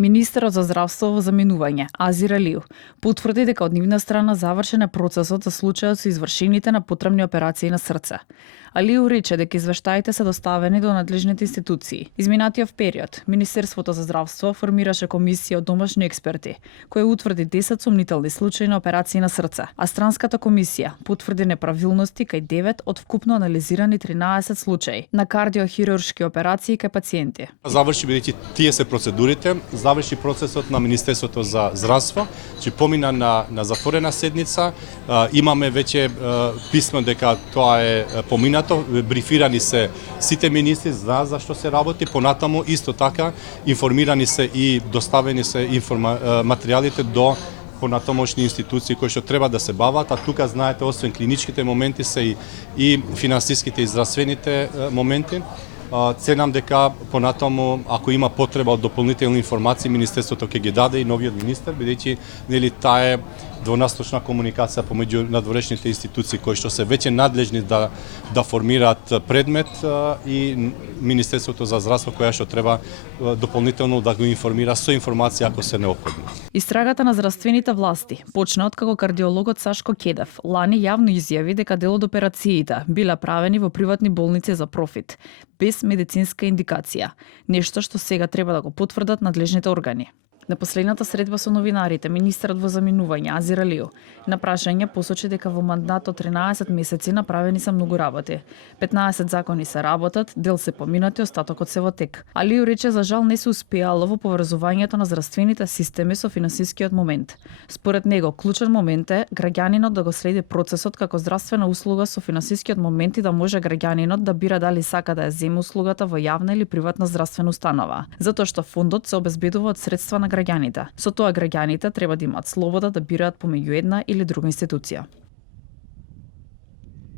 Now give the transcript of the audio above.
Министерот за здравство во заминување, Азир Алиев, потврди дека од нивна страна завршен е процесот за случајот со извршените на потребни операции на срце. Алиев рече дека извештаите се доставени до надлежните институции. Изминатиот период, Министерството за здравство формираше комисија од домашни експерти, која утврди 10 сомнителни случаи на операции на срце, а странската комисија потврди неправилности кај 9 од вкупно анализирани 13 случаи на кардиохируршки операции кај пациенти. Заврши бидејќи тие се процедурите, заврши процесот на Министерството за здравство, че помина на затворена седница, имаме веќе писмо дека тоа е поминато, брифирани се сите министри, знаат за што се работи, понатаму исто така информирани се и доставени се материјалите до понатамошни институции кои што треба да се бават, а тука знаете освен клиничките моменти се и финансиските и здравствените моменти. Ценам дека понатаму, ако има потреба од дополнителни информации, Министерството ќе ги даде и новиот министер, бидејќи нели таа е двонасочна комуникација помеѓу надворешните институции кои што се веќе надлежни да формираат предмет и Министерството за здравство која што треба дополнително да го информира со информација ако се неопходни. Истрагата на здравствените власти почна откако кардиологот Сашко Кедев лани јавно изјави дека дел од операциите биле правени во приватни болници за профит, без медицинска индикација, нешто што сега треба да го потврдат надлежните органи. На последната средба со новинарите, министерот во заминување Азир Алиев на прашање посочи дека во мандат од 13 месеци направени се многу работи. 15 закони се работат, дел се поминати, остатокот се во тек. Алиев рече за жал не се успеало во поврзувањето на здравствените системи со финансискиот момент. Според него, клучен момент е граѓанинот да го следи процесот како здравствена услуга со финансискиот момент и да може граѓанинот да бира дали сака да ја земе услугата во јавна или приватна здравствена установа, затоа што фондот се обезбедува од средства на граѓаните. Со тоа граѓаните треба да имаат слобода да бираат помеѓу една или друга институција.